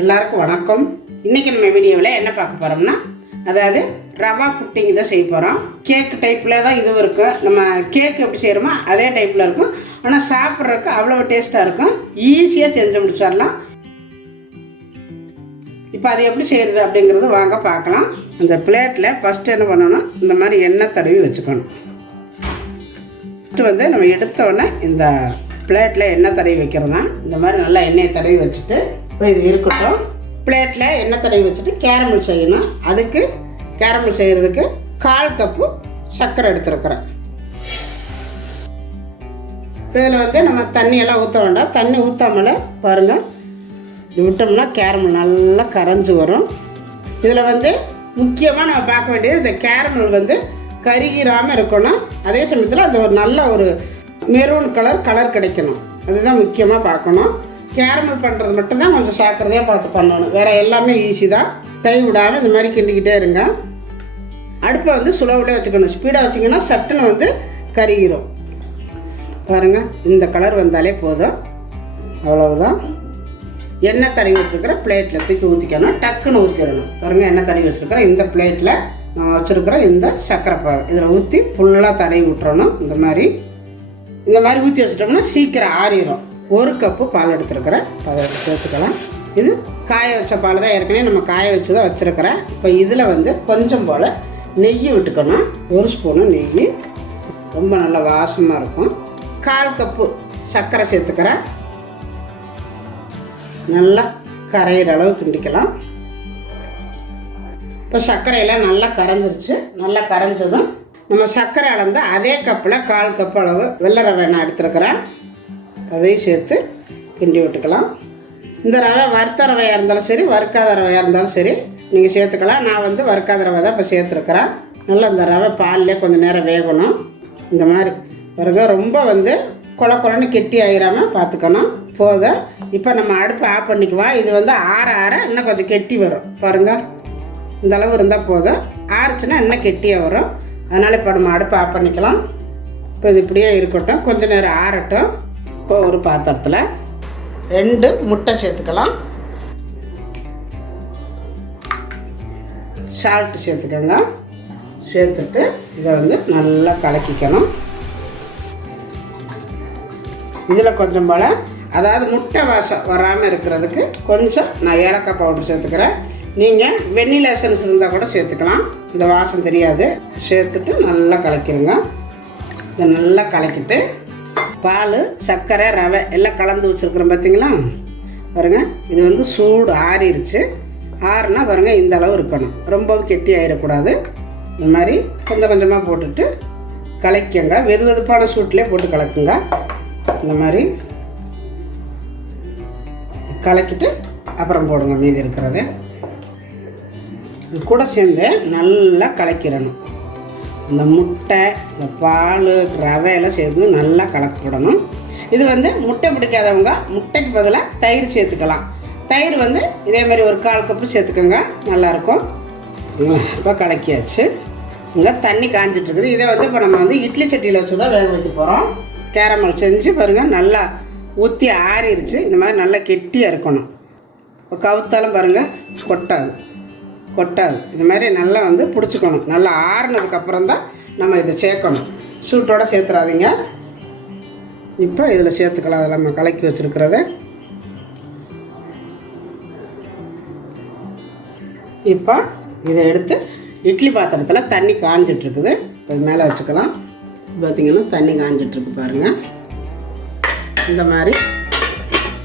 எல்லாருக்கும் வணக்கம். இன்றைக்கி நம்ம வீடியோவில் என்ன பார்க்க போகிறோம்னா, அதாவது ரவா புட்டிங் தான் செய்ய போகிறோம். கேக்கு டைப்பில் தான் இதுவும் இருக்கும். நம்ம கேக்கு எப்படி செய்கிறோமோ அதே டைப்பில் இருக்கும். ஆனால் சாப்பிட்றதுக்கு அவ்வளோ டேஸ்ட்டாக இருக்கும். ஈஸியாக செஞ்சு முடிச்சிடலாம். இப்போ அது எப்படி செய்கிறது அப்படிங்கிறது வாங்க பார்க்கலாம். இந்த பிளேட்டில் ஃபஸ்ட்டு என்ன பண்ணணும், இந்த மாதிரி எண்ணெய் தடவி வச்சுக்கணும். ஃபஸ்ட்டு நம்ம எடுத்தோடனே இந்த பிளேட்டில் எண்ணெய் தடவி வைக்கிறது தான். இந்த மாதிரி நல்லா எண்ணெயை தடவி வச்சுட்டு இப்போ இது இருக்கட்டும். பிளேட்டில் எண்ணெய் தடவி வச்சுட்டு கேரமல் செய்யணும். அதுக்கு கேரமல் செய்கிறதுக்கு 1/4 கப்பு சர்க்கரை எடுத்துருக்குறேன். இதில் நம்ம தண்ணியெல்லாம் ஊற்ற வேண்டாம். தண்ணி ஊற்றாமல பாருங்கள், விட்டோம்னா கேரமல் நல்லா கரைஞ்சி வரும். இதில் முக்கியமாக நம்ம பார்க்க வேண்டியது, இந்த கேரமல் கருகிராமல் இருக்கணும். அதே சமயத்தில் அந்த ஒரு நல்ல ஒரு மெரூன் கலர் கிடைக்கணும். அதுதான் முக்கியமாக பார்க்கணும். கேரமல் பண்ணுறது மட்டும்தான் கொஞ்சம் சாக்கிரதையாக பார்த்து பண்ணணும். வேறு எல்லாமே ஈஸி தான். கை விடாமல் இந்த மாதிரி கிண்டிக்கிட்டே இருங்க. அடுப்பை ஸ்லோவிலே வச்சுக்கணும். ஸ்பீடாக வச்சிங்கன்னா சட்டுன்னு கருகிரும். பாருங்கள், இந்த கலர் வந்தாலே போதும். அவ்வளவுதான். எண்ணெய் தடவி வச்சுருக்கிற பிளேட்டில் தூக்கி ஊற்றிக்கணும். டக்குன்னு ஊற்றிடணும். பாருங்கள், எண்ணெய் தடவி வச்சுருக்கிற இந்த பிளேட்டில் நம்ம வச்சுருக்கிற இந்த சர்க்கரை பாகு இதில் ஊற்றி ஃபுல்லாக தடவி விட்டுறணும். இந்த மாதிரி ஊற்றி வச்சிட்டோம்னா சீக்கிரம் ஆறிடும். 1 கப்பு பால் எடுத்துருக்கிறேன். அதை சேர்த்துக்கலாம். இது காய வச்ச பால் தான், ஏற்கனவே நம்ம காய வச்சு தான் வச்சுருக்கிறேன். இப்போ இதில் கொஞ்சம் போல் நெய் விட்டுக்கணும். 1 ஸ்பூனு நெய், ரொம்ப நல்ல வாசமாக இருக்கும். 1/4 கப்பு சர்க்கரை சேர்த்துக்கிறேன். நல்லா கரையிற அளவு கிண்டிக்கலாம். இப்போ சர்க்கரையெல்லாம் நல்லா கரைஞ்சிருச்சு. நல்லா கரைஞ்சதும் நம்ம சர்க்கரை அளந்து அதே கப்பில் 1/4 கப் அளவு வெள்ளை ரவை நான் எடுத்துருக்கிறேன். அதையும் சேர்த்து கிண்டி விட்டுக்கலாம். இந்த ரவை வறுத்த ரவையாக இருந்தாலும் சரி, வறுக்காத ரவையாக இருந்தாலும் சரி நீங்கள் சேர்த்துக்கலாம். நான் வறுக்காத ரவை தான் இப்போ சேர்த்துருக்குறேன். நல்லா இந்த ரவை பால்லே கொஞ்சம் நேரம் வேகணும். இந்த மாதிரி பிறகு ரொம்ப கொலன்னு கெட்டி ஆகிராமல் பார்த்துக்கணும். போதும். இப்போ நம்ம அடுப்பை ஆஃப் பண்ணிக்குவோம். இது ஆற இன்னும் கொஞ்சம் கெட்டி வரும். பாருங்கள், இந்த அளவு இருந்தால் போதும். ஆறுச்சுன்னா இன்னும் கெட்டியாக வரும். அதனால் இப்போ நம்ம அடுப்பை ஆஃப் பண்ணிக்கலாம். இப்போ இது இப்படியே இருக்கட்டும், கொஞ்சம் நேரம் ஆறட்டும். இப்போ ஒரு பாத்திரத்தில் 2 முட்டை சேர்த்துக்கலாம். சால்ட்டு சேர்த்துக்கோங்க. சேர்த்துட்டு இதை நல்லா கலக்கிக்கணும். இதில் கொஞ்சம் போல், அதாவது முட்டை வாசம் வராமல் இருக்கிறதுக்கு கொஞ்சம் நான் ஏலக்காய் பவுடர் சேர்த்துக்கிறேன். நீங்கள் வெண்ணிலா எசன்ஸ் இருந்தால் கூட சேர்த்துக்கலாம். இந்த வாசம் தெரியாது. சேர்த்துட்டு நல்லா கலக்கிடுங்க. இதை நல்லா கலக்கிட்டு பால், சர்க்கரை, ரவை எல்லாம் கலந்து வச்சுருக்குறோம் பார்த்தீங்களா. பாருங்கள், இது சூடு ஆறிடுச்சு. ஆறுனா பாருங்கள், இந்த அளவு இருக்கணும். ரொம்பவும் கெட்டி ஆகிடக்கூடாது. இந்த மாதிரி கொஞ்சம் கொஞ்சமாக போட்டுட்டு கலக்கிங்க. வெதுவெதுப்பான சூட்டிலே போட்டு கலக்குங்க. இந்த மாதிரி கலக்கிட்டு அப்புறம் போடுங்க மீதி இருக்கிறத. இது கூட சேர்ந்து நல்லா கலக்கிடணும். இந்த முட்டை, இந்த பால், ரவையெல்லாம் சேர்த்து நல்லா கலக்கப்படணும். இது முட்டை பிடிக்காதவங்க முட்டைக்கு பதிலாக தயிர் சேர்த்துக்கலாம். தயிர் இதே மாதிரி ஒரு 1/4 கப்பு சேர்த்துக்கோங்க, நல்லாயிருக்கும். இப்போ கலக்கியாச்சு. இங்கே தண்ணி காஞ்சிட்ருக்குது. இதை இப்போ நம்ம இட்லி சட்டியில் வச்சு தான் வேக வைக்க போகிறோம். கேரமல் செஞ்சு பாருங்கள், நல்லா ஊற்றி ஆறிடுச்சு. இந்த மாதிரி நல்லா கெட்டியாக இருக்கணும். இப்போ கவுத்தாலும் பாருங்கள், கொட்டாது. இந்த மாதிரி நல்லா பிடிச்சிக்கணும். நல்லா ஆறுனதுக்கப்புறம் தான் நம்ம இதை சேர்க்கணும். சூட்டோடு சேர்த்துறாதீங்க. இப்போ இதில் சேர்த்துக்கலாம். அதில் நம்ம கலக்கி வச்சுருக்கிறத இப்போ இதை எடுத்து இட்லி பாத்திரத்தில் தண்ணி காஞ்சிட்ருக்குது. இப்போ இது மேலே வச்சுக்கலாம். பார்த்திங்கன்னா தண்ணி காஞ்சிட்ருக்கு பாருங்கள். இந்த மாதிரி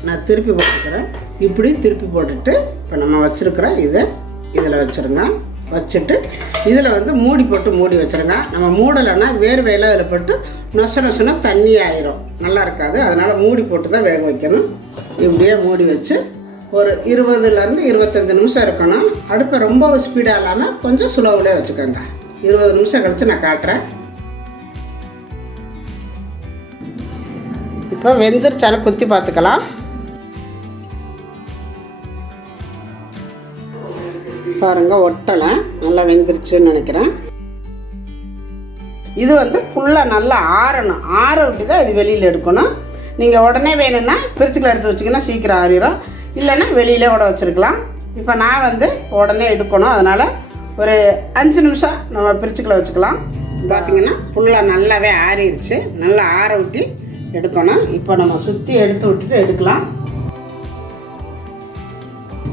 நான் திருப்பி போட்டுக்கிறேன். இப்படி திருப்பி போட்டுட்டு இப்போ நம்ம வச்சுருக்கிற இதில் வச்சுருங்க. வச்சுட்டு இதில் மூடி போட்டு மூடி வச்சுருங்க. நம்ம மூடலைன்னா வேர்வையில் இதில் போட்டு நொசனா தண்ணி ஆயிரும், நல்லா இருக்காது. அதனால் மூடி போட்டு தான் வேக வைக்கணும். இப்படியே மூடி வச்சு ஒரு 20லேருந்து 25 நிமிஷம் இருக்கணும். அடுப்பை ரொம்ப ஸ்பீடாக இல்லாமல் கொஞ்சம் ஸ்லோவிலே வச்சுக்கோங்க. 20 நிமிஷம் கழித்து நான் காட்டுறேன். இப்போ வெந்துருச்சாலும் குத்தி பார்த்துக்கலாம். பாருங்கள், ஒட்டலை, நல்லா வெந்துருச்சுன்னு நினைக்கிறேன். இது ஃபுல்லாக நல்லா ஆறணும். ஆற விட்டு தான் இது வெளியில் எடுக்கணும். நீங்கள் உடனே வேணும்னா ஃப்ரிட்ஜுக்குள்ள எடுத்து வச்சிங்கன்னா சீக்கிரம் ஆறிடும். இல்லைன்னா வெளியிலே கூட வச்சுருக்கலாம். இப்போ நான் வந்து உடனே எடுக்கணும், அதனால் ஒரு 5 நிமிஷம் நம்ம பிரிச்சுக்குள்ள வச்சுக்கலாம். பார்த்திங்கன்னா ஃபுல்லாக நல்லாவே ஆறிடுச்சு. நல்லா ஆற விட்டு எடுக்கணும். இப்போ நம்ம சுற்றி எடுத்து விட்டுட்டு எடுக்கலாம்.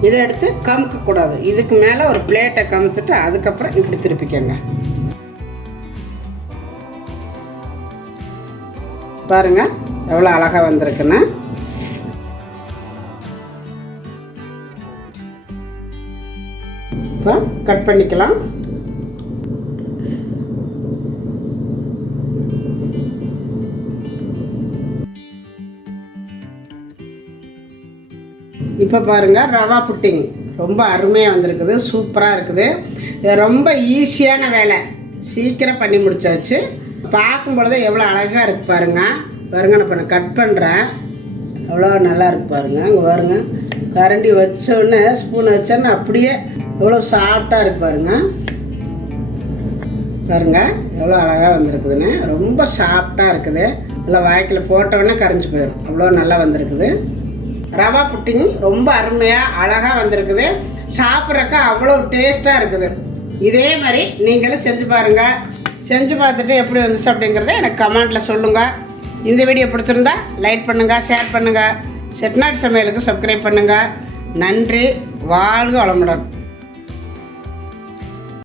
இதை எடுத்து கமுக்கக்கூடாது. இதுக்கு மேலே ஒரு பிளேட்டை கமுத்துட்டு அதுக்கப்புறம் இப்படி திருப்பிக்கங்க. பாருங்கள் எவ்வளோ அழகாக வந்திருக்குன்னு. இப்போ கட் பண்ணிக்கலாம். இப்போ பாருங்கள் ரவா புட்டிங் ரொம்ப அருமையாக வந்திருக்குது. சூப்பராக இருக்குது. ரொம்ப ஈஸியான வேலை, சீக்கிரம் பண்ணி முடிச்சாச்சு. பார்க்கும் பொழுது எவ்வளோ அழகாக இருக்குது பாருங்கள். நான் இப்போ நான் கட் பண்ணுறேன். எவ்வளோ நல்லா இருக்குது பாருங்கள். இங்கே பாருங்கள், கரண்டி வச்சோடனே ஸ்பூனை வச்சோன்னே அப்படியே எவ்வளோ சாஃப்டாக இருக்குது பாருங்கள். எவ்வளோ அழகாக வந்திருக்குதுன்னு. ரொம்ப சாஃப்டாக இருக்குது. நல்லா வாய்க்கில் போட்டோடனே கரைஞ்சி போயிடும். அவ்வளோ நல்லா வந்திருக்குது. ரவா புட்டிங் ரொம்ப அருமையாக அழகாக வந்திருக்குது. சாப்பிட்றக்க அவ்வளோ டேஸ்ட்டாக இருக்குது. இதே மாதிரி நீங்களும் செஞ்சு பாருங்கள். செஞ்சு பார்த்துட்டு எப்படி வந்துச்சு அப்படிங்கிறத எனக்கு கமெண்ட்டில் சொல்லுங்கள். இந்த வீடியோ பிடிச்சிருந்தா லைக் பண்ணுங்கள், ஷேர் பண்ணுங்கள். செட்டிநாடு சமையலுக்கு சப்ஸ்கிரைப் பண்ணுங்கள். நன்றி. வாழ்க வளமுடன்.